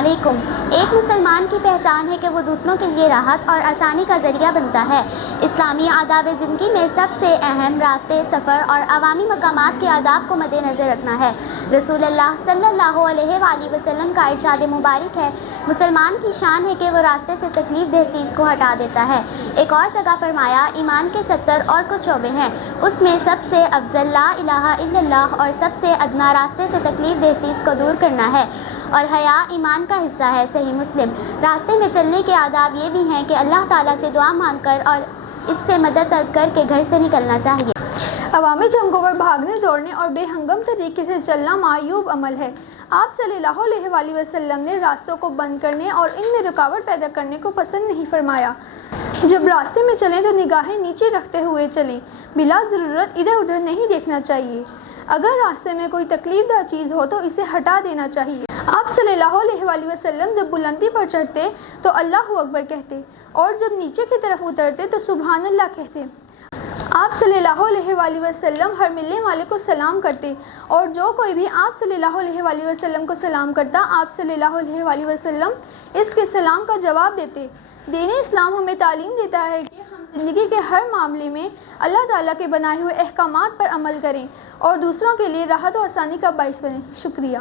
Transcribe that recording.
علیکم۔ ایک مسلمان کی پہچان ہے کہ وہ دوسروں کے لیے راحت اور آسانی کا ذریعہ بنتا ہے۔ اسلامی آداب زندگی میں سب سے اہم راستے، سفر اور عوامی مقامات کے آداب کو مد نظر رکھنا ہے۔ رسول اللہ صلی اللہ علیہ وآلہ وسلم کا ارشاد مبارک ہے، مسلمان کی شان ہے کہ وہ راستے سے تکلیف دہ چیز کو ہٹا دیتا ہے۔ ایک اور جگہ فرمایا، ایمان کے 70 اور کچھ شعبے ہیں، اس میں سب سے افضل لا الہ الا اللہ اور سب سے ادنا راستے سے تکلیف دہ چیز کو دور کرنا ہے، اور حیا ایمان کا حصہ ہے۔ صحیح مسلم۔ راستے میں چلنے کے آداب یہ بھی ہیں کہ اللہ تعالیٰ سے دعا مانگ کر اور اس سے مدد طلب کر کے گھر سے نکلنا چاہیے۔ عوامی جگہوں پر بھاگنے دوڑنے اور بے ہنگم طریقے سے چلنا معیوب عمل ہے۔ آپ صلی اللہ علیہ وآلہ وسلم نے راستوں کو بند کرنے اور ان میں رکاوٹ پیدا کرنے کو پسند نہیں فرمایا۔ جب راستے میں چلیں تو نگاہیں نیچے رکھتے ہوئے چلیں، بلا ضرورت ادھر ادھر نہیں دیکھنا چاہیے۔ اگر راستے میں کوئی تکلیف دہ چیز ہو تو اسے ہٹا دینا چاہیے۔ آپ صلی اللہ علیہ وآلہ وسلم جب بلندی پر چڑھتے تو اللہ اکبر کہتے، اور جب نیچے کی طرف اترتے تو سبحان اللہ کہتے۔ آپ صلی اللہ علیہ وآلہ وسلم ہر ملنے والے کو سلام کرتے، اور جو کوئی بھی آپ صلی اللہ علیہ وآلہ وسلم کو سلام کرتا، آپ صلی اللہ علیہ وآلہ وسلم اس کے سلام کا جواب دیتے۔ دین اسلام ہمیں تعلیم دیتا ہے کہ ہم زندگی کے ہر معاملے میں اللہ تعالیٰ کے بنائے ہوئے احکامات پر عمل کریں اور دوسروں کے لیے راحت و آسانی کا باعث بنیں۔ شکریہ۔